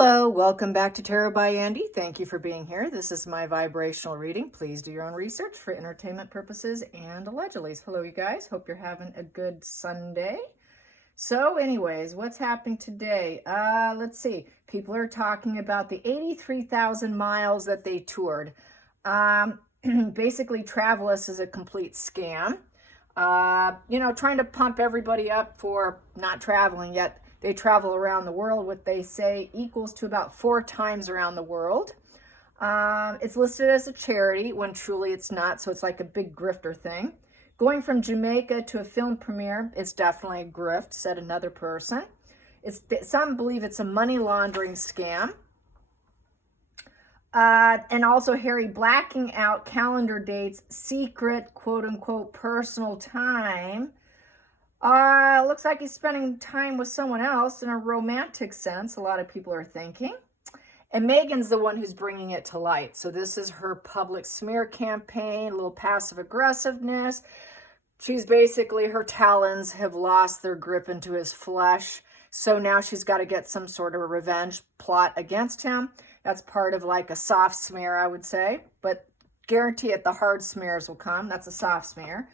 Hello, welcome back to Tarot by Andy. Thank you for being here. This is my vibrational reading. Please do your own research for entertainment purposes and allegedly. Hello, you guys. Hope you're having a good Sunday. So anyways, what's happening today? Let's see. People are talking about the 83,000 miles that they toured. Basically, Travelus is a complete scam. Trying to pump everybody up for not traveling yet. They travel around the world, what they say equals to about 4 times around the world. It's listed as a charity when truly it's not, so it's like a big grifter thing. Going from Jamaica to a film premiere is definitely a grift, said another person. Some believe it's a money laundering scam. And also Harry blacking out calendar dates, secret, quote unquote, personal time. Looks like he's spending time with someone else in a romantic sense, a lot of people are thinking. And Meghan's the one who's bringing it to light. So this is her public smear campaign, a little passive aggressiveness. She's basically, her talons have lost their grip into his flesh. So now she's got to get some sort of a revenge plot against him. That's part of like a soft smear, I would say. But guarantee it, the hard smears will come. That's a soft smear.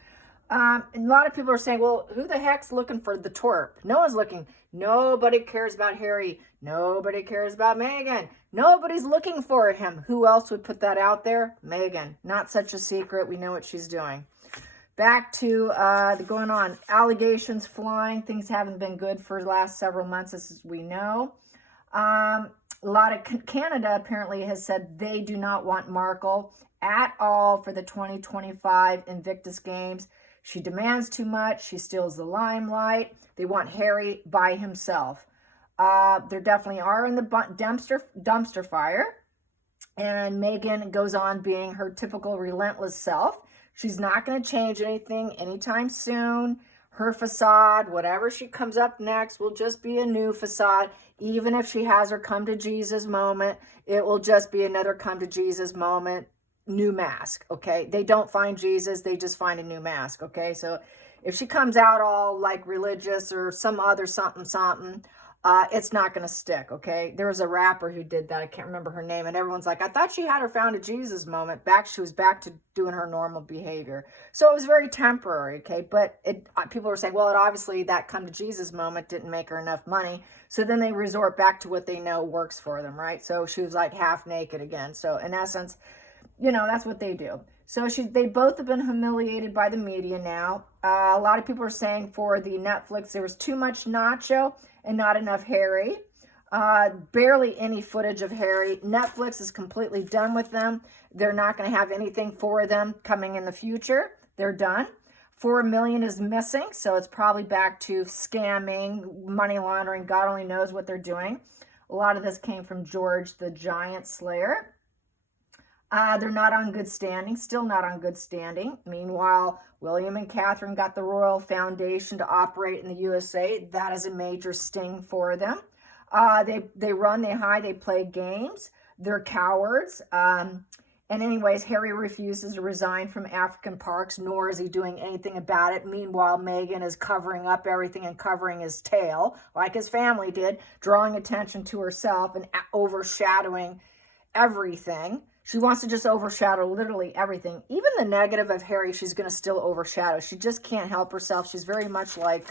And a lot of people are saying, well, who the heck's looking for the twerp? No one's looking. Nobody cares about Harry. Nobody cares about Meghan. Nobody's looking for him. Who else would put that out there? Meghan. Not such a secret. We know what she's doing. Back to going on. Allegations flying. Things haven't been good for the last several months, as we know. A lot of Canada apparently has said they do not want Markle at all for the 2025 Invictus Games. She demands too much. She steals the limelight. They want Harry by himself. There definitely are in the dumpster fire. And Meghan goes on being her typical relentless self. She's not going to change anything anytime soon. Her facade, whatever she comes up next, will just be a new facade. Even if she has her come to Jesus moment, it will just be another come to Jesus moment. New mask, okay? They don't find Jesus, they just find a new mask, okay? So if she comes out all like religious or some other something, it's not going to stick, okay? There was a rapper who did that. I can't remember her name. And everyone's like, I thought she had her found a Jesus moment. She was back to doing her normal behavior. So it was very temporary, okay? But people were saying, well, obviously that come to Jesus moment didn't make her enough money. So then they resort back to what they know works for them, right? So she was like half naked again. So in essence, that's what they do. So they both have been humiliated by the media now. A lot of people are saying for the Netflix, there was too much Nacho and not enough Harry. Barely any footage of Harry. Netflix is completely done with them. They're not going to have anything for them coming in the future. They're done. 4 million is missing, so it's probably back to scamming, money laundering. God only knows what they're doing. A lot of this came from George the Giant Slayer. They're not on good standing, still not on good standing. Meanwhile, William and Catherine got the Royal Foundation to operate in the USA. That is a major sting for them. They run, they hide, they play games. They're cowards. And anyways, Harry refuses to resign from African Parks, nor is he doing anything about it. Meanwhile, Meghan is covering up everything and covering his tail, like his family did, drawing attention to herself and overshadowing everything. She wants to just overshadow literally everything. Even the negative of Harry, she's going to still overshadow. She just can't help herself. She's very much like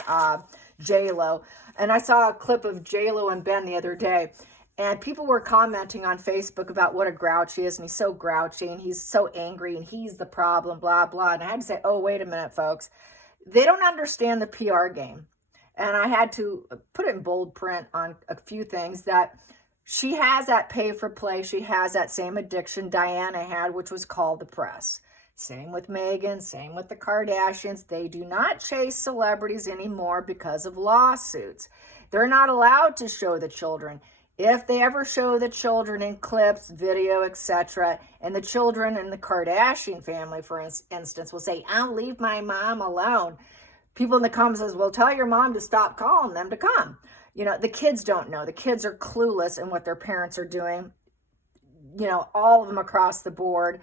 J-Lo. And I saw a clip of J-Lo and Ben the other day. And people were commenting on Facebook about what a grouch he is. And he's so grouchy and he's so angry and he's the problem, blah, blah. And I had to say, oh, wait a minute, folks. They don't understand the PR game. And I had to put it in bold print on a few things that she has that pay for play. She has that same addiction Diana had, which was called the press. Same with Meghan, same with the Kardashians. They do not chase celebrities anymore because of lawsuits. They're not allowed to show the children. If they ever show the children in clips, video, etc., and the children in the Kardashian family, for instance, will say, I'll leave my mom alone. People in the comments says, well, tell your mom to stop calling them to come. The kids don't know. The kids are clueless in what their parents are doing, all of them across the board.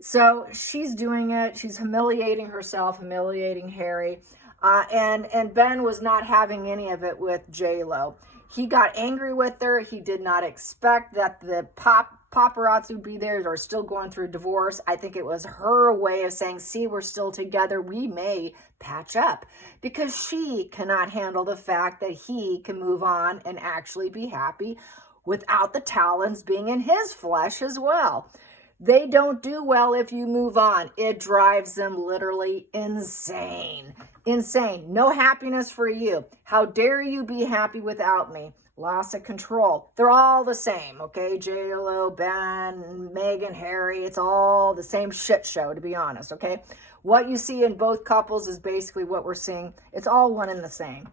So she's doing it. She's humiliating herself, humiliating Harry. And Ben was not having any of it with J-Lo. He got angry with her. He did not expect that the paparazzi would be there. They're still going through a divorce. I think it was her way of saying, see, we're still together. We may patch up, because she cannot handle the fact that he can move on and actually be happy without the talons being in his flesh as well. They don't do well if you move on. It drives them literally insane. Insane. No happiness for you. How dare you be happy without me? Loss of control. They're all the same, okay? J-Lo, Ben, Meghan, Harry, it's all the same shit show, to be honest, okay? What you see in both couples is basically what we're seeing. It's all one and the same.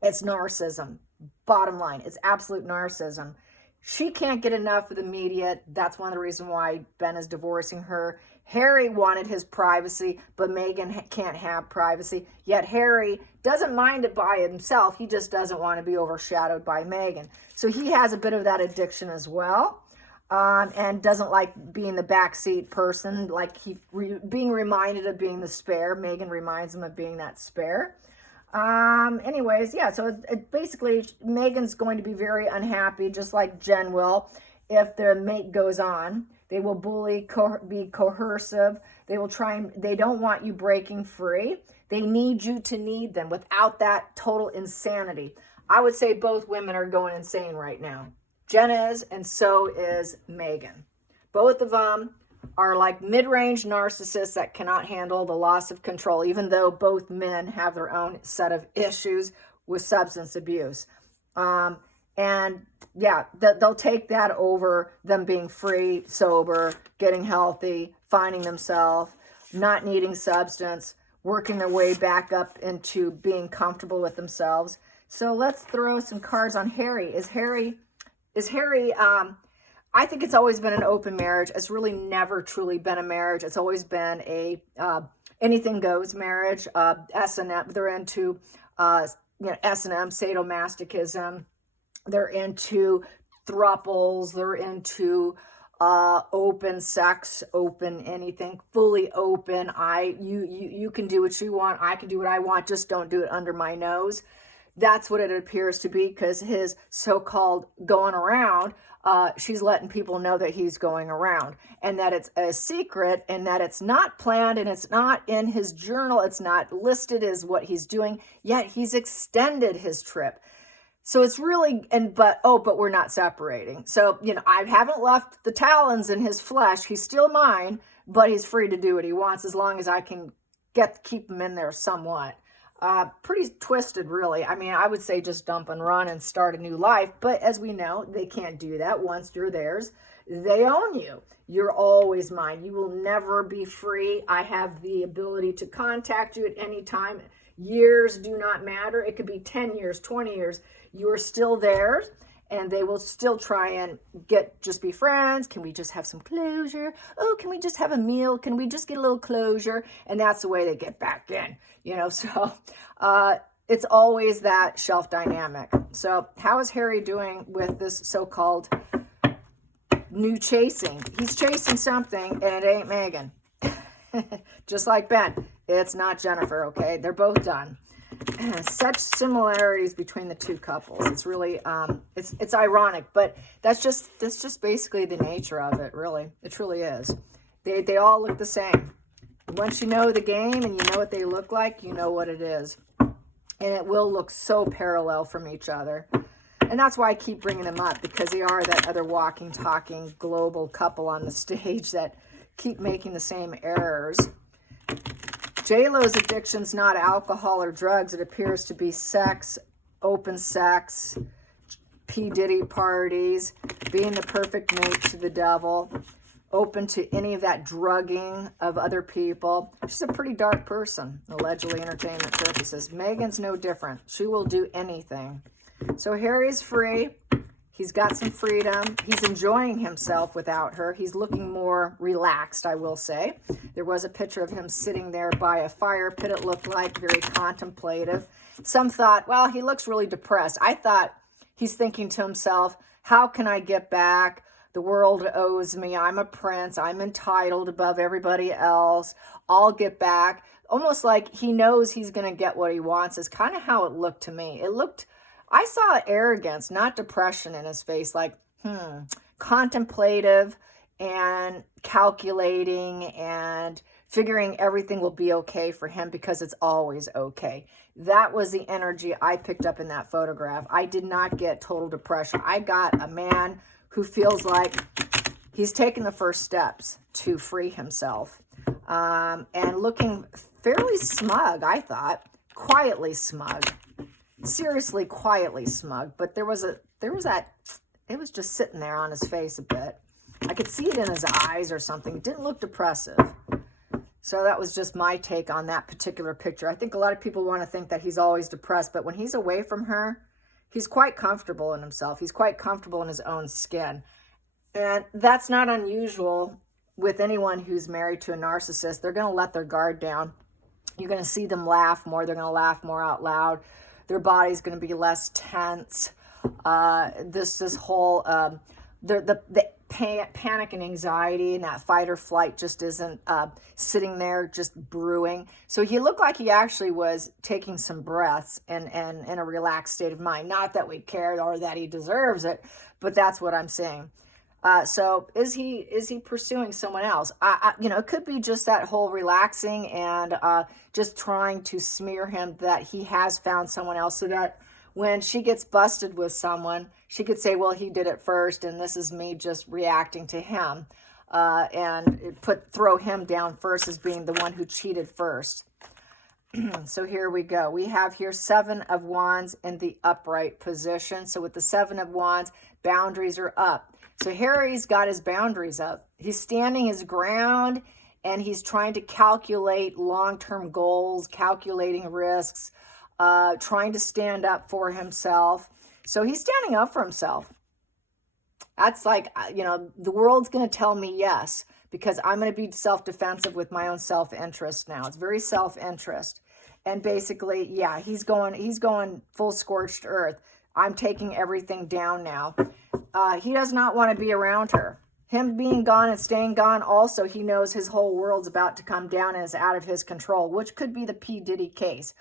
It's narcissism. Bottom line, it's absolute narcissism. She can't get enough of the media. That's one of the reasons why Ben is divorcing her. Harry wanted his privacy, but Meghan can't have privacy. Yet Harry doesn't mind it by himself. He just doesn't want to be overshadowed by Meghan. So he has a bit of that addiction as well, and doesn't like being the backseat person, like being reminded of being the spare. Meghan reminds him of being that spare. Anyways, yeah, so it basically, Meghan's going to be very unhappy, just like Jen will, if their mate goes on. They will bully, be coercive. They will they don't want you breaking free. They need you to need them. Without that, total insanity. I would say both women are going insane right now. Jen is, and so is Meghan. Both of them are like mid-range narcissists that cannot handle the loss of control, even though both men have their own set of issues with substance abuse. And yeah, they'll take that over them being free, sober, getting healthy, finding themselves, not needing substance, working their way back up into being comfortable with themselves. So let's throw some cards on Harry. Is Harry, I think it's always been an open marriage. It's really never truly been a marriage. It's always been a anything goes marriage. S&M, they're into S&M, sadomasochism. They're into thruples. They're into open sex, open anything, fully open. You can do what you want. I can do what I want. Just don't do it under my nose. That's what it appears to be, because his so-called going around, she's letting people know that he's going around, and that it's a secret, and that it's not planned, and it's not in his journal. It's not listed as what he's doing, yet he's extended his trip. So it's really, but we're not separating. So, I haven't left the talons in his flesh. He's still mine, but he's free to do what he wants as long as I can keep him in there somewhat. Pretty twisted, really. I mean, I would say just dump and run and start a new life. But as we know, they can't do that. Once you're theirs, they own you. You're always mine. You will never be free. I have the ability to contact you at any time. Years do not matter. It could be 10 years, 20 years. You're still theirs. And they will still try and just be friends. Can we just have some closure? Oh, can we just have a meal? Can we just get a little closure? And that's the way they get back in, so it's always that shelf dynamic. So how is Harry doing with this so-called new chasing? He's chasing something, and it ain't Meghan. Just like Ben. It's not Jennifer, okay? They're both done. Such similarities between the two couples. It's really it's ironic, but that's just basically the nature of it, really. It truly is. They all look the same. Once you know the game and you know what they look like, you know what it is. And it will look so parallel from each other. And that's why I keep bringing them up, because they are that other walking, talking global couple on the stage that keep making the same errors. J-Lo's addiction's not alcohol or drugs. It appears to be sex, open sex, P. Diddy parties, being the perfect mate to the devil, open to any of that drugging of other people. She's a pretty dark person, allegedly entertainment purposes. Meghan's no different. She will do anything. So Harry's free. He's got some freedom. He's enjoying himself without her. He's looking more relaxed, I will say. There was a picture of him sitting there by a fire pit, it looked like, very contemplative. Some thought, well, he looks really depressed. I thought he's thinking to himself, how can I get back? The world owes me. I'm a prince. I'm entitled above everybody else. I'll get back. Almost like he knows he's going to get what he wants is kind of how it looked to me. It looked I saw arrogance, not depression in his face, like, contemplative and calculating and figuring everything will be okay for him because it's always okay. That was the energy I picked up in that photograph. I did not get total depression. I got a man who feels like he's taken the first steps to free himself, and looking fairly smug, I thought, quietly smug, seriously quietly smug. But there was that, it was just sitting there on his face a bit. I could see it in his eyes or something. It didn't look depressive. So that was just my take on that particular picture. I think a lot of people want to think that he's always depressed, but when he's away from her, he's quite comfortable in himself. He's quite comfortable in his own skin. And that's not unusual with anyone who's married to a narcissist. They're going to let their guard down. You're going to see them laugh more. They're going to laugh more out loud. Their body's going to be less tense. This whole the panic and anxiety and that fight or flight just isn't sitting there just brewing. So he looked like he actually was taking some breaths and in a relaxed state of mind. Not that we care or that he deserves it, but that's what I'm saying. So is he pursuing someone else? It could be just that whole relaxing and just trying to smear him that he has found someone else, so that when she gets busted with someone, she could say, well, he did it first, and this is me just reacting to him, and throw him down first as being the one who cheated first. So here we go. We have here 7 of Wands in the upright position. So with the 7 of Wands, boundaries are up. So Harry's got his boundaries up. He's standing his ground, and he's trying to calculate long-term goals, calculating risks, trying to stand up for himself. So he's standing up for himself. That's like, the world's going to tell me yes, because I'm going to be self-defensive with my own self-interest now. It's very self-interest. And basically, yeah, he's going full scorched earth. I'm taking everything down now. He does not want to be around her. Him being gone and staying gone, also, he knows his whole world's about to come down and is out of his control, which could be the P. Diddy case.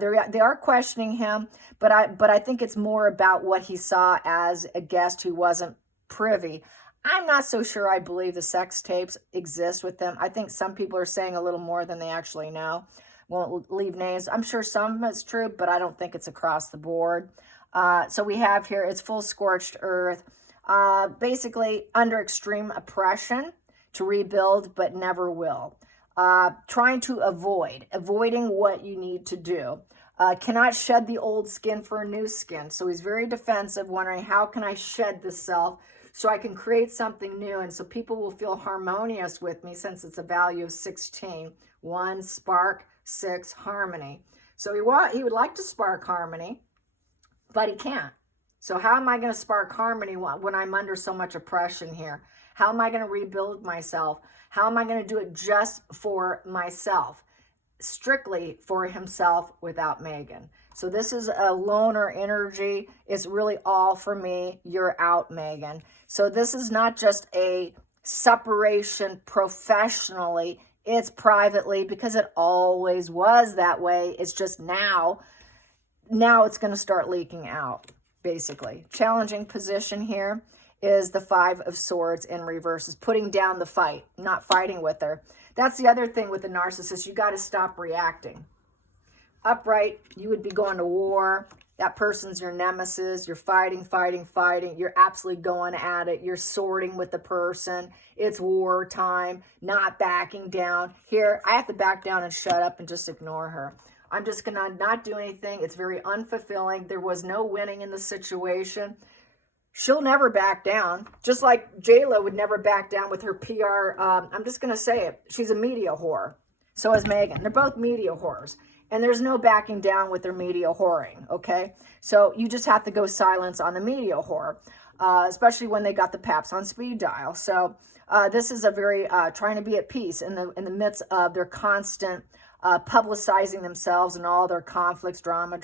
They are questioning him, but I think it's more about what he saw as a guest who wasn't privy. I'm not so sure I believe the sex tapes exist with them. I think some people are saying a little more than they actually know. Won't leave names. I'm sure some of it's true, but I don't think it's across the board. So we have here, it's full scorched earth, basically under extreme oppression to rebuild, but never will. Trying to avoiding what you need to do. Cannot shed the old skin for a new skin. So he's very defensive, wondering, how can I shed this self so I can create something new, and so people will feel harmonious with me, since it's a value of 16. 1, spark, 6, harmony. So he would like to spark harmony, but he can't. So how am I going to spark harmony when I'm under so much oppression here? How am I going to rebuild myself? How am I going to do it just for myself? Strictly for himself without Megan. So this is a loner energy. It's really all for me. You're out, Megan. So this is not just a separation professionally. It's privately, because it always was that way. It's just now it's going to start leaking out, basically. Challenging position here is the 5 of Swords in reverse, is putting down the fight, not fighting with her. That's the other thing with the narcissist. You got to stop reacting. Upright, you would be going to war. That person's your nemesis. You're fighting. You're absolutely going at it. You're sorting with the person. It's war time, not backing down. Here, I have to back down and shut up and just ignore her. I'm just going to not do anything. It's very unfulfilling. There was no winning in the situation. She'll never back down, just like J-Lo would never back down with her PR. I'm just going to say it. She's a media whore. So is Megan. They're both media whores. And there's no backing down with their media whoring, okay? So you just have to go silence on the media whore, especially when they got the paps on speed dial. So this is a very trying to be at peace in the midst of their constant publicizing themselves and all their conflicts, drama.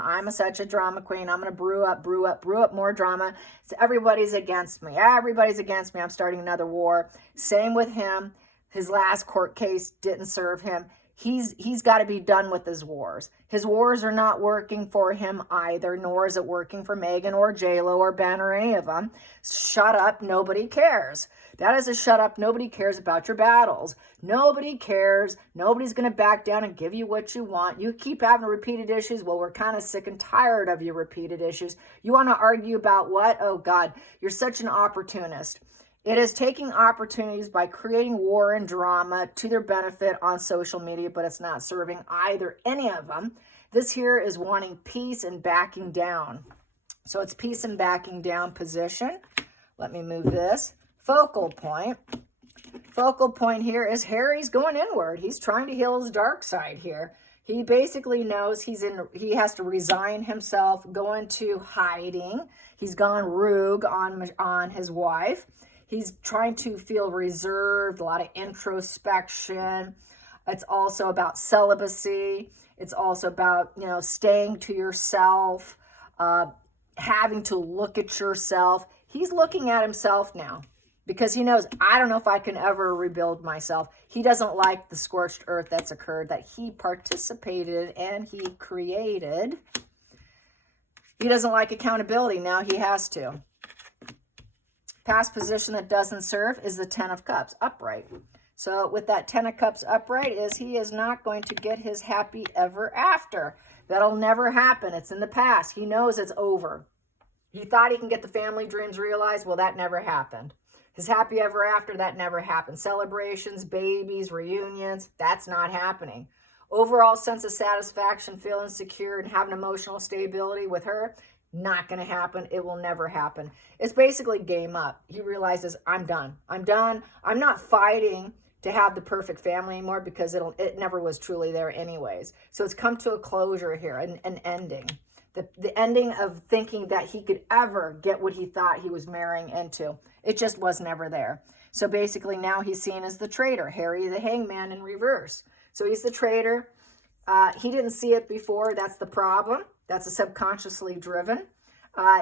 I'm such a drama queen. I'm going to brew up more drama. So everybody's against me. I'm starting another war. Same with him. His last court case didn't serve him. he's got to be done with his wars. His wars are not working for him either, nor is it working for Meghan or J-Lo or Ben or any of them. Shut up, nobody cares. That is a shut up, nobody cares about your battles. Nobody cares. Nobody's going to back down and give you what you want. You keep having repeated issues. Well, we're kind of sick and tired of your repeated issues. You want to argue about what? Oh, God, you're such an opportunist. It is taking opportunities by creating war and drama to their benefit on social media, but it's not serving either any of them. This here is wanting peace and backing down. So it's peace and backing down position. Let me move this. Focal point. Focal point here is Harry's going inward. He's trying to heal his dark side here. He basically knows he has to resign himself, go into hiding. He's gone rogue on his wife. He's trying to feel reserved, a lot of introspection. It's also about celibacy. It's also about, staying to yourself, having to look at yourself. He's looking at himself now because he knows, I don't know if I can ever rebuild myself. He doesn't like the scorched earth that's occurred, that he participated and he created. He doesn't like accountability. Now he has to. Past position that doesn't serve is the Ten of Cups, upright. So with that Ten of Cups upright he is not going to get his happy ever after. That'll never happen. It's in the past. He knows it's over. He thought he can get the family dreams realized. Well, that never happened. His happy ever after, that never happened. Celebrations, babies, reunions, that's not happening. Overall sense of satisfaction, feeling secure, and having emotional stability with her, not going to happen. It will never happen. It's basically game up. He realizes, I'm done. I'm done. I'm not fighting to have the perfect family anymore because it never was truly there anyways. So it's come to a closure here, an ending. The ending of thinking that he could ever get what he thought he was marrying into. It just was never there. So basically now he's seen as the traitor, Harry the Hangman in reverse. So he's the traitor. He didn't see it before. That's the problem. That's a subconsciously driven.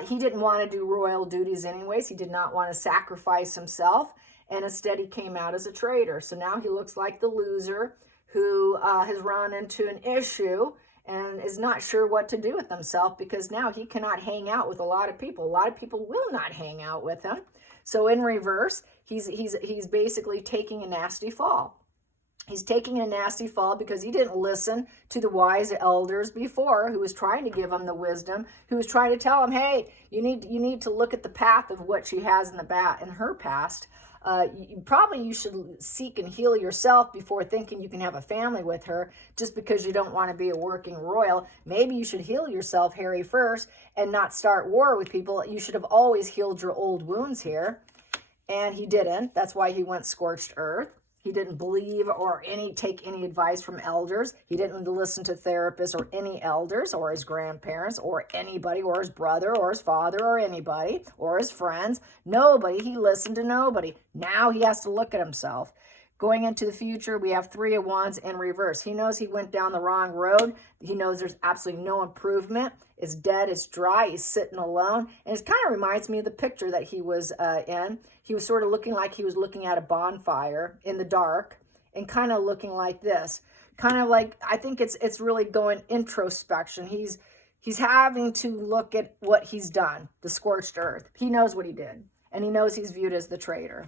He didn't want to do royal duties anyways. He did not want to sacrifice himself. And instead he came out as a traitor. So now he looks like the loser who has run into an issue and is not sure what to do with himself because now he cannot hang out with a lot of people. A lot of people will not hang out with him. So in reverse, he's basically taking a nasty fall. He's taking a nasty fall because he didn't listen to the wise elders before who was trying to give him the wisdom, who was trying to tell him, hey, you need to look at the path of what she has in her past. You should seek and heal yourself before thinking you can have a family with her just because you don't want to be a working royal. Maybe you should heal yourself, Harry, first and not start war with people. You should have always healed your old wounds here. And he didn't. That's why he went scorched earth. He didn't believe or take any advice from elders. He didn't listen to therapists or any elders or his grandparents or anybody or his brother or his father or anybody or his friends. Nobody. He listened to nobody. Now he has to look at himself. Going into the future, we have Three of Wands in reverse. He knows he went down the wrong road. He knows there's absolutely no improvement. It's dead. It's dry. He's sitting alone. And it kind of reminds me of the picture that he was in. He was sort of looking like he was looking at a bonfire in the dark and kind of looking like this. Kind of like, I think it's really going introspection. He's having to look at what he's done, the scorched earth. He knows what he did. And he knows he's viewed as the traitor.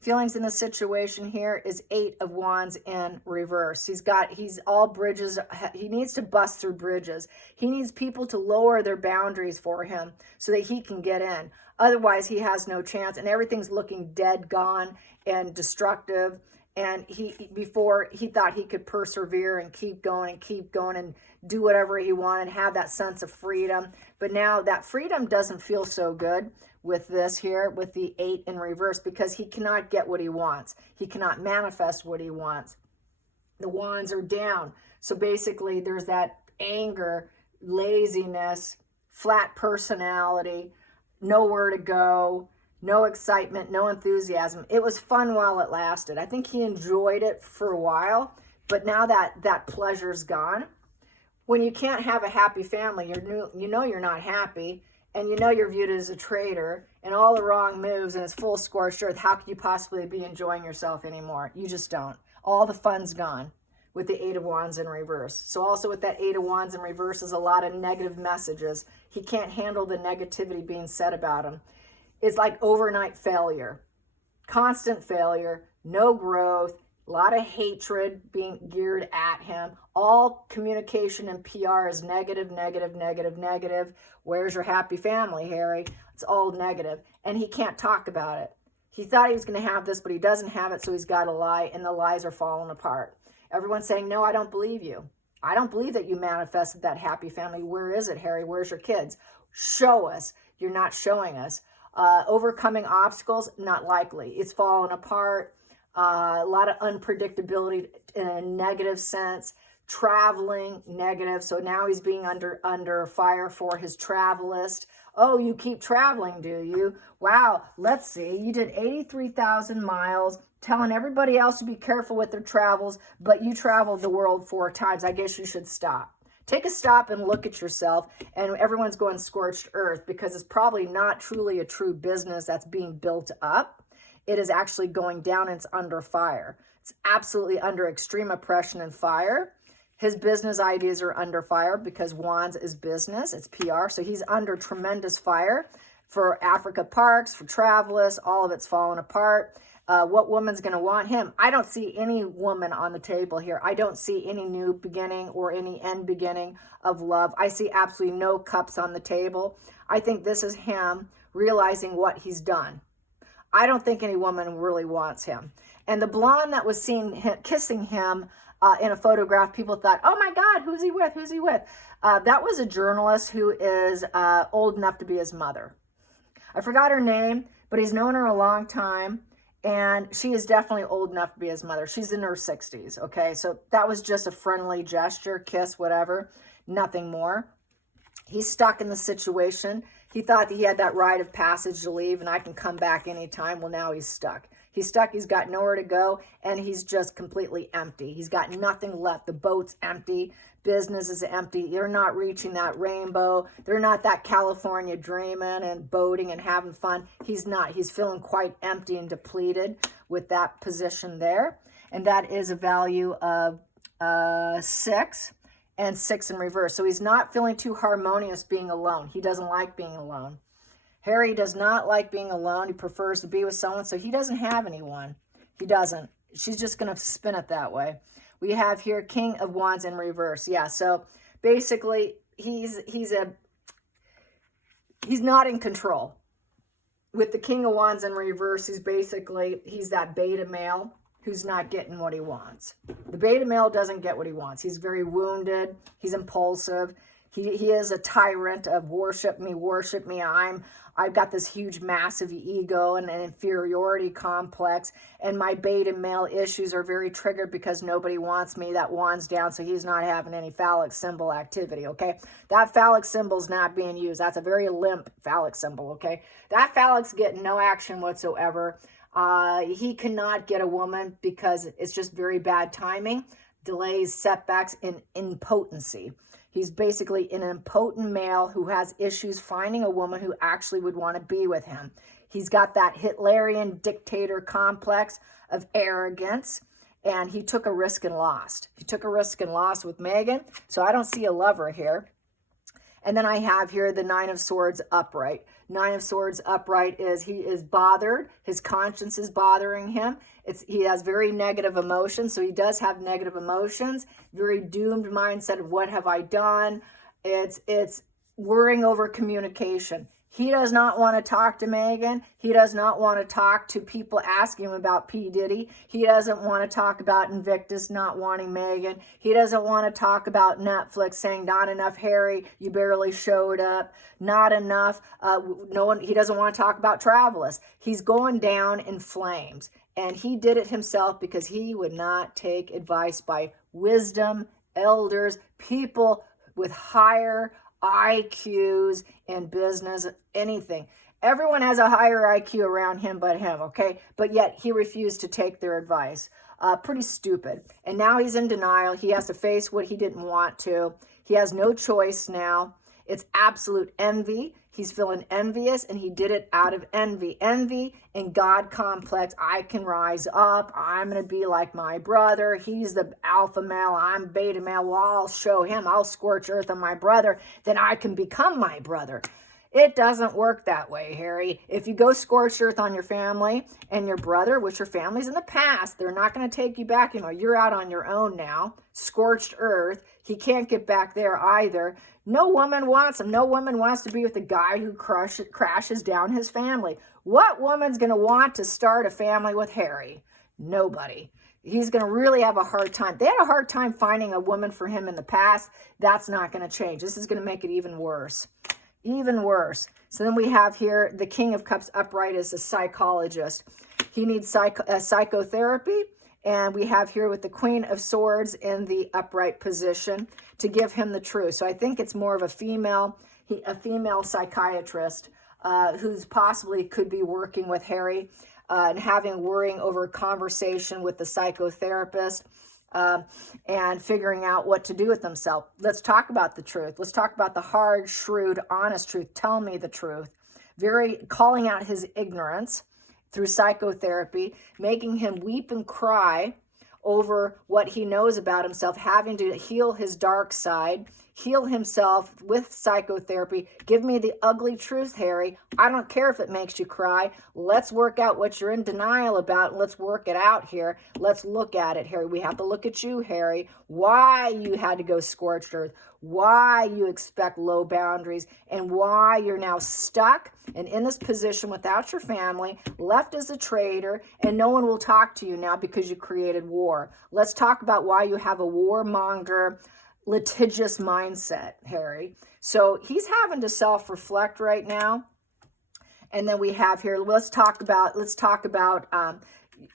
Feelings in the situation here is Eight of Wands in reverse. He's all bridges. He needs to bust through bridges. He needs people to lower their boundaries for him so that he can get in. Otherwise, he has no chance and everything's looking dead, gone, and destructive. And before he thought he could persevere and keep going and do whatever he wanted, have that sense of freedom. But now that freedom doesn't feel so good with this here, with the Eight in reverse, because he cannot get what he wants. He cannot manifest what he wants. The wands are down. So basically there's that anger, laziness, flat personality, nowhere to go, no excitement, no enthusiasm. It was fun while it lasted. I think he enjoyed it for a while, but now that pleasure's gone. When you can't have a happy family, you're not happy, and you're viewed as a traitor, and all the wrong moves, and it's full scorched earth. How could you possibly be enjoying yourself anymore? You just don't. All the fun's gone. with the Eight of Wands in reverse. So also with that Eight of Wands in reverse is a lot of negative messages. He can't handle the negativity being said about him. It's like overnight failure, constant failure, no growth, a lot of hatred being geared at him. All communication and PR is negative, negative, negative, negative. Where's your happy family, Harry? It's all negative. And he can't talk about it. He thought he was going to have this, but he doesn't have it, so he's got to lie, and the lies are falling apart. Everyone's saying, no, I don't believe you. I don't believe that you manifested that happy family. Where is it, Harry? Where's your kids? Show us. You're not showing us. Overcoming obstacles, not likely. It's falling apart. A lot of unpredictability in a negative sense. Traveling, negative. So now he's being under fire for his travelist. Oh, you keep traveling, do you? Wow, let's see. You did 83,000 miles, telling everybody else to be careful with their travels, but you traveled the world 4 times. I guess you should stop. Take a stop and look at yourself, and everyone's going scorched earth because it's probably not truly a true business that's being built up. It is actually going down and it's under fire. It's absolutely under extreme oppression and fire. His business ideas are under fire because Wands is business, it's PR. So he's under tremendous fire for Africa Parks, for Travelers, all of it's falling apart. What woman's going to want him? I don't see any woman on the table here. I don't see any new beginning or any end beginning of love. I see absolutely no cups on the table. I think this is him realizing what he's done. I don't think any woman really wants him. And the blonde that was seen kissing him in a photograph, people thought, oh my God, who's he with? Who's he with? That was a journalist who is old enough to be his mother. I forgot her name, but he's known her a long time. And she is definitely old enough to be his mother. She's in her 60s, okay? So that was just a friendly gesture, kiss, whatever, nothing more. He's stuck in the situation. He thought that he had that rite of passage to leave and I can come back anytime. Well, now he's stuck. He's stuck. He's got nowhere to go and he's just completely empty. He's got nothing left. The boat's empty. Business is empty. They're not reaching that rainbow. They're not that California dreaming and boating and having fun. He's not. He's feeling quite empty and depleted with that position there. And that is a value of 6 and 6 in reverse. So he's not feeling too harmonious being alone. He doesn't like being alone. Harry does not like being alone. He prefers to be with someone. So he doesn't have anyone. He doesn't. She's just going to spin it that way. We have here King of Wands in reverse. Yeah, so basically he's not in control. With the King of Wands in reverse, he's that beta male who's not getting what he wants. The beta male doesn't get what he wants. He's very wounded. He's impulsive. He is a tyrant of worship me. I've got this huge, massive ego and an inferiority complex, and my beta male issues are very triggered because nobody wants me. That wand's down, so he's not having any phallic symbol activity, okay? That phallic symbol's not being used. That's a very limp phallic symbol, okay? That phallic's getting no action whatsoever. He cannot get a woman because it's just very bad timing, delays, setbacks, and impotency. He's basically an impotent male who has issues finding a woman who actually would want to be with him. He's got that Hitlerian dictator complex of arrogance, and he took a risk and lost. He took a risk and lost with Megan, so I don't see a lover here. And then I have here the 9 of Swords upright. 9 of Swords upright is he is bothered. His conscience is bothering him. He has very negative emotions, so he does have negative emotions. Very doomed mindset of what have I done? It's worrying over communication. He does not want to talk to Megan. He does not want to talk to people asking him about P. Diddy. He doesn't want to talk about Invictus not wanting Megan. He doesn't want to talk about Netflix saying, not enough, Harry, you barely showed up. Not enough. He doesn't want to talk about Travelers. He's going down in flames. And he did it himself because he would not take advice by wisdom, elders, people with higher IQs in business, anything. Everyone has a higher IQ around him but him, okay? But yet he refused to take their advice. Pretty stupid. And now he's in denial. He has to face what he didn't want to. He has no choice now. It's absolute envy. He's feeling envious, and he did it out of envy. Envy and God complex. I can rise up. I'm going to be like my brother. He's the alpha male. I'm beta male. Well, I'll show him. I'll scorch earth on my brother. Then I can become my brother. It doesn't work that way, Harry. If you go scorched earth on your family and your brother, which your family's in the past, they're not going to take you back anymore. You're out on your own now. Scorched earth. He can't get back there either. No woman wants him. No woman wants to be with a guy who crashes down his family. What woman's going to want to start a family with Harry? Nobody. He's going to really have a hard time. They had a hard time finding a woman for him in the past. That's not going to change. This is going to make it even worse. Even worse. So then we have here the King of Cups upright is a psychologist. He needs psychotherapy. And we have here with the Queen of Swords in the upright position to give him the truth. So I think it's more of a female psychiatrist who's possibly could be working with Harry and worrying over a conversation with the psychotherapist. And figuring out what to do with themselves. Let's talk about the truth. Let's talk about the hard, shrewd, honest truth. Tell me the truth. Calling out his ignorance through psychotherapy, making him weep and cry over what he knows about himself, having to heal his dark side, heal himself with psychotherapy. Give me the ugly truth, Harry. I don't care if it makes you cry. Let's work out what you're in denial about. Let's work it out here. Let's look at it, Harry. We have to look at you, Harry. Why you had to go scorched earth, why you expect low boundaries, and why you're now stuck and in this position without your family, left as a traitor, and no one will talk to you now because you created war. Let's talk about why you have a warmonger, litigious mindset, Harry. So he's having to self-reflect right now. And then we have here, let's talk about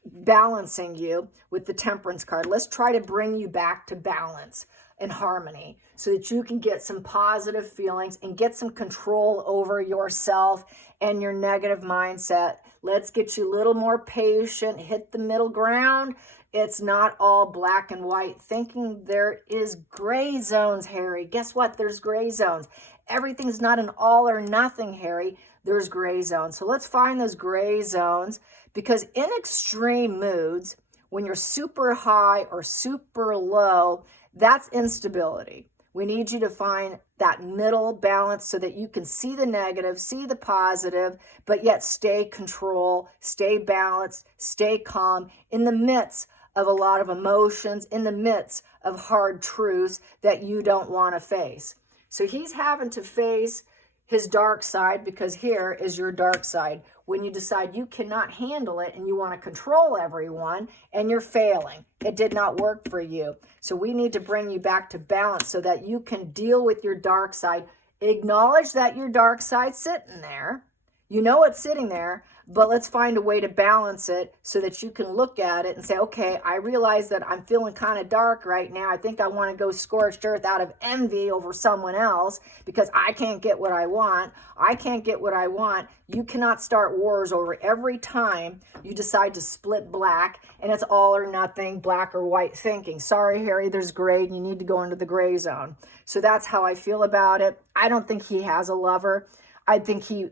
balancing you with the Temperance card. Let's try to bring you back to balance and harmony so that you can get some positive feelings and get some control over yourself and your negative mindset. Let's get you a little more patient, hit the middle ground. It's not all black and white thinking. There is gray zones, Harry. Guess what? There's gray zones. Everything's not an all or nothing, Harry. There's gray zones. So let's find those gray zones, because in extreme moods, when you're super high or super low, that's instability. We need you to find that middle balance so that you can see the negative, see the positive, but yet stay control, stay balanced, stay calm in the midst of a lot of emotions, in the midst of hard truths that you don't want to face. So he's having to face his dark side, because here is your dark side. When you decide you cannot handle it and you want to control everyone and you're failing, it did not work for you. So we need to bring you back to balance so that you can deal with your dark side. Acknowledge that your dark side's sitting there. You know it's sitting there, but let's find a way to balance it so that you can look at it and say, okay, I realize that I'm feeling kind of dark right now. I think I want to go scorched earth out of envy over someone else because I can't get what I want. I can't get what I want. You cannot start wars over every time you decide to split black, and it's all or nothing, black or white thinking. Sorry, Harry, there's gray, and you need to go into the gray zone. So that's how I feel about it. I don't think he has a lover. I think he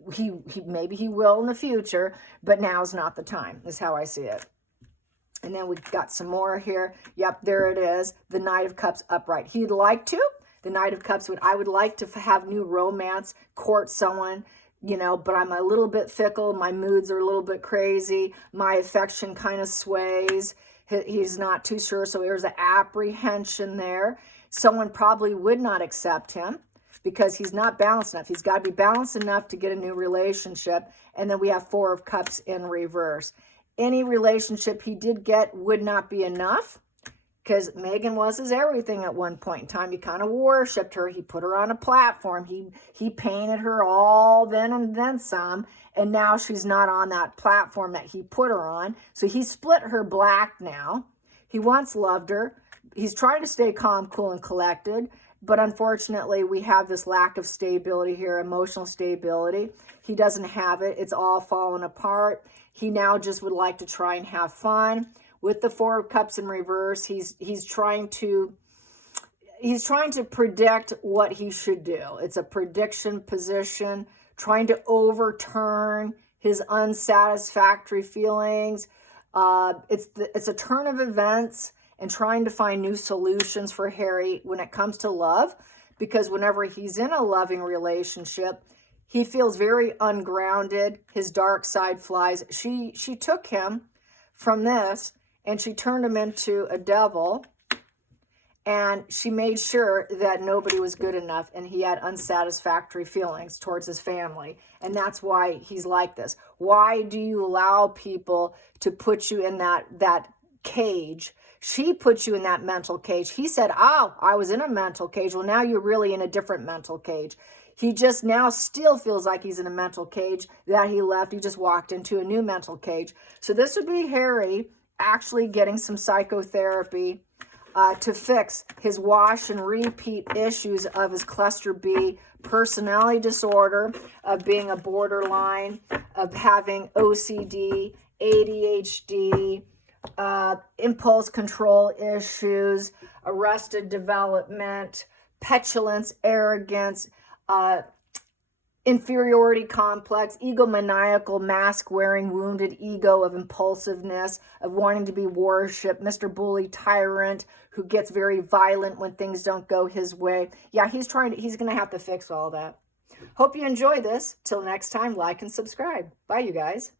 maybe he will in the future, but now's not the time, is how I see it. And then we've got some more here. Yep, there it is. The Knight of Cups upright. He'd like to. The Knight of Cups I would like to have new romance, court someone, but I'm a little bit fickle. My moods are a little bit crazy. My affection kind of sways. He's not too sure, so there's an apprehension there. Someone probably would not accept him, because he's not balanced enough. He's got to be balanced enough to get a new relationship. And then we have Four of Cups in reverse. Any relationship he did get would not be enough, because Meghan was his everything at one point in time. He kind of worshipped her. He put her on a platform. He painted her all then and then some. And now she's not on that platform that he put her on. So he split her black now. He once loved her. He's trying to stay calm, cool, and collected. But unfortunately, we have this lack of stability here, emotional stability. He doesn't have it. It's all falling apart. He now just would like to try and have fun. With the Four of Cups in reverse, he's trying to predict what he should do. It's a prediction position, trying to overturn his unsatisfactory feelings. It's a turn of events and trying to find new solutions for Harry when it comes to love, because whenever he's in a loving relationship, he feels very ungrounded. His dark side flies. She took him from this and she turned him into a devil, and she made sure that nobody was good enough and he had unsatisfactory feelings towards his family. And that's why he's like this. Why do you allow people to put you in that cage? She put you in that mental cage. He said, oh, I was in a mental cage. Well, now you're really in a different mental cage. He just now still feels like he's in a mental cage that he left. He just walked into a new mental cage. So this would be Harry actually getting some psychotherapy to fix his wash and repeat issues of his cluster B personality disorder, of being a borderline, of having OCD, ADHD, impulse control issues, arrested development, petulance, arrogance, inferiority complex, egomaniacal, mask-wearing, wounded ego of impulsiveness, of wanting to be worshipped, Mr. Bully Tyrant, who gets very violent when things don't go his way. Yeah, he's going to have to fix all that. Hope you enjoy this. Till next time, like and subscribe. Bye, you guys.